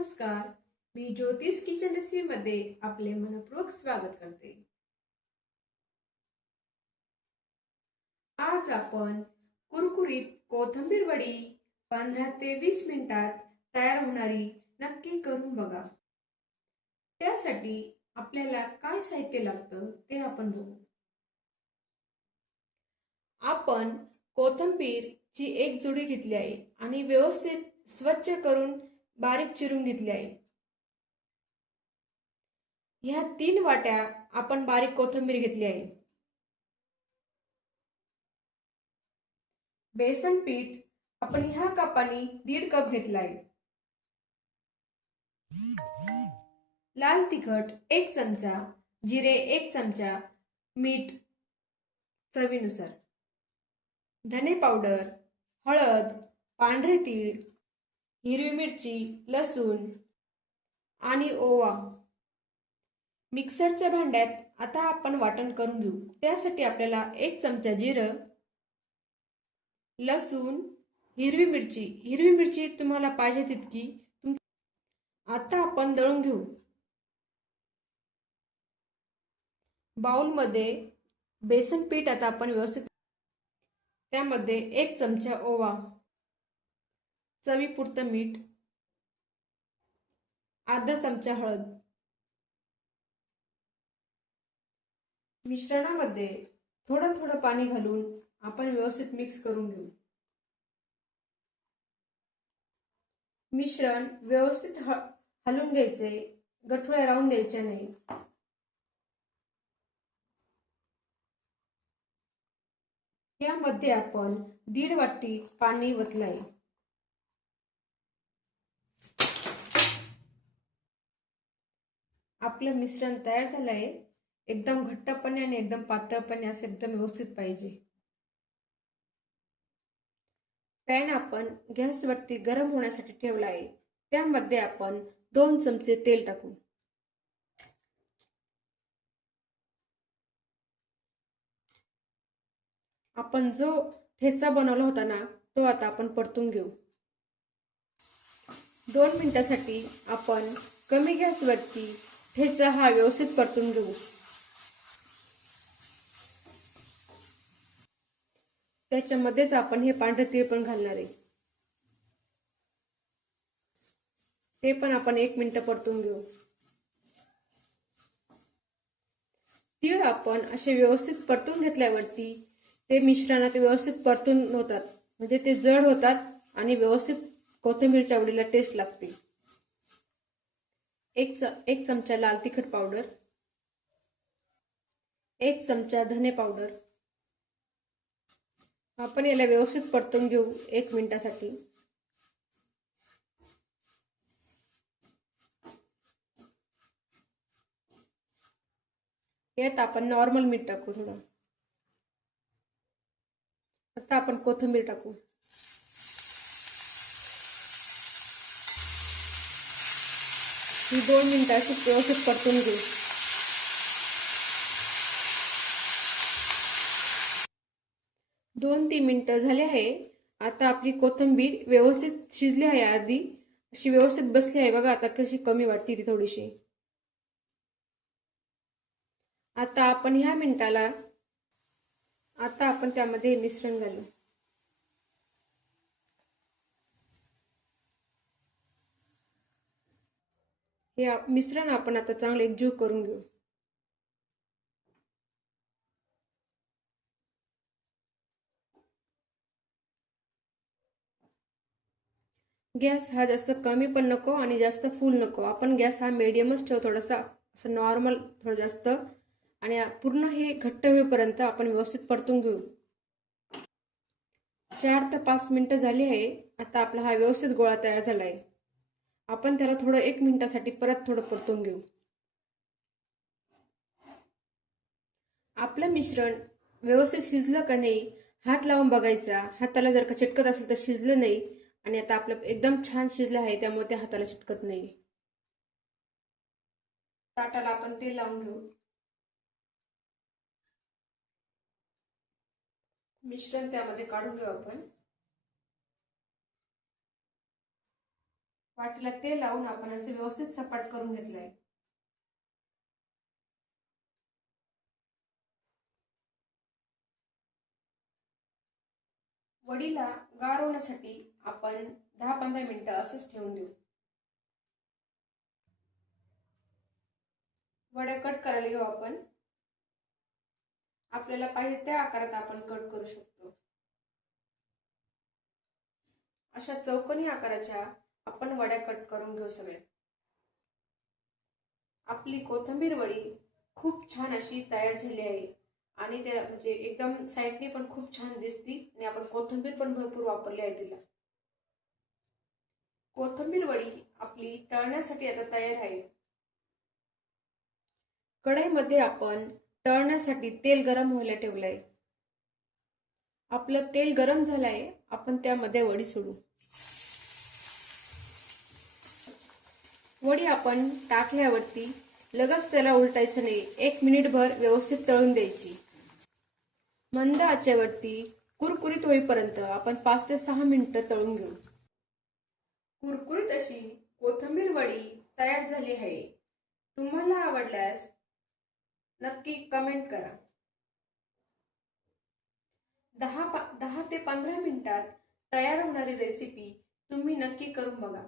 नमस्कार, मी ज्योतिष किचन रेसिपीमध्ये आपले मनपूर्वक स्वागत करते। आज आपण कुरकुरीत कोथिंबीर वडी 15 ते 20 मिनिटात तयार होणारी नक्की करून बघा। त्यासाठी आपल्याला काय साहित्य लागतं ते आपण बघू। आपण कोथिंबीरची एक जुडी घेतली आहे आणि व्यवस्थित स्वच्छ करून बारीक चिरून घेतली आहे। ह्या 3 वाट्या आपण बारीक कोथिंबीर घेतली आहे। बेसन पीठ आपण ह्या कपाने 1.5 कप घेतला आहे। लाल तिखट 1 चमचा, जिरे 1 चमचा, मीठ चवीनुसार, धने पावडर, हळद, पांढरे तीळ, हिरवी मिरची, लसूण आणि ओवा। मिक्सरच्या भांड्यात आता आपण वाटण करून घेऊ। त्यासाठी आपल्याला 1 चमचा जिरं, लसूण, हिरवी मिरची तुम्हाला पाहिजे तितकी। आता आपण दळून घेऊ। बाउलमध्ये बेसन पीठ आता आपण व्यवस्थित, त्यामध्ये 1 चमचा ओवा, चवीपुरतं मीठ, अर्धा चमचा हळद। मिश्रणामध्ये थोडं पाणी घालून आपण व्यवस्थित मिक्स करून घेऊ। मिश्रण व्यवस्थित हलवून घ्यायचे, गठुळ्या राहून द्यायच्या नाही। यामध्ये आपण 1.5 वाटी पाणी ओतलंय। आपलं मिश्रण तयार झालंय। एकदम घट्टपणे आणि एकदम पातळपणे असं एकदम व्यवस्थित पाहिजे। पॅन आपण गॅसवरती गरम होण्यासाठी ठेवला आहे। त्यामध्ये आपण 2 चमचे तेल टाकू। आपण जो ठेचा बनवला होता ना, तो आता आपण परतून घेऊ। 2 मिनिटांसाठी आपण कमी गॅसवरती ठेचा हा व्यवस्थित परतून घेऊ। त्याच्यामध्येच आपण हे पांढरे तीळ पण घालणार आहे। ते पण आपण 1 मिनिट परतून घेऊ। तीळ आपण असे व्यवस्थित परतून घेतल्यावरती ते मिश्रणात व्यवस्थित परतून होतात, म्हणजे ते जड होतात आणि व्यवस्थित कोथिंबीरच्या वडीला टेस्ट लागते। 1 चमचा लाल तिखट पावडर, 1 चमचा धने पावडर। आपण याला व्यवस्थित परतून घेऊ 1 मिनिटासाठी। यात आपण नॉर्मल मीठ टाकू थोडं। आता आपण कोथिंबीर टाकू। ही 2 मिनिटं अशी व्यवस्थित परतून घेऊ। 2-3 मिनिटं झाली आहे। आता आपली कोथिंबीर व्यवस्थित शिजली आहे, अर्धी अशी व्यवस्थित बसली आहे बघा। आता कशी कमी वाटते ती थोडीशी। आता आपण ह्या मिनिटाला आता आपण त्यामध्ये मिश्रण घालू। हे मिश्रण आपण आता चांगले एकजीव करून घेऊ। गॅस हा जास्त कमी पण नको आणि जास्त फुल नको। आपण गॅस हा मीडियमच ठेवू, थोडासा असं नॉर्मल, थोडं जास्त, आणि पूर्ण हे घट्ट होईपर्यंत आपण व्यवस्थित परतून घेऊ। 4 ते 5 मिनिटं झाली आहे। आता आपला हा व्यवस्थित गोळा तयार झाला आहे। आपण त्याला थोडं 1 मिनिटासाठी परत थोडं परतून घेऊ। आपलं मिश्रण व्यवस्थित शिजलं का नाही हात लावून बघायचा। हाताला जर का चिटकत असेल तर शिजलं नाही, आणि आता आपलं एकदम छान शिजलं आहे, त्यामुळे ते हाताला चिटकत नाही। ताटाला आपण तेल लावून घेऊ। मिश्रण त्यामध्ये काढून घेऊ आपण। वाटीला तेल लावून आपण असं व्यवस्थित सपाट करून घेतलंय. वडीला गार होण्यासाठी आपण 10-15 मिनिटं असंच ठेवून देऊ. वड्या कट करायला घेऊ आपण. आपल्याला पाहिजे त्या आकारात आपण कट करू शकतो. अशा चौकोनी आकाराच्या आपण वड्या कट करून घेऊ सगळ्या. आपली कोथिंबीर वडी खूप छान अशी तयार झाली आहे आणि ते म्हणजे एकदम साईडने पण खूप छान दिसती आणि आपण कोथिंबीर पण भरपूर वापरली आहे तिला. कोथिंबीर वडी आपली तळण्यासाठी आता तयार आहे. कढईमध्ये आपण तळण्यासाठी तेल गरम व्हायला ठेवलंय. आपलं तेल गरम झालंय, आपण त्यामध्ये वडी सोडू. वडी आपण टाकल्यावरती लगेच त्याला उलटायचं नाही. 1 मिनिटभर व्यवस्थित तळून द्यायची. मंद आचेवरती कुरकुरीत होईपर्यंत आपण 5 ते 6 मिनिटं तळून घेऊ. कुरकुरीत अशी कोथिंबीर वडी तयार झाली आहे. तुम्हाला आवडल्यास नक्की कमेंट करा. 10 ते 15 मिनिटात तयार होणारी रेसिपी तुम्ही नक्की करून बघा.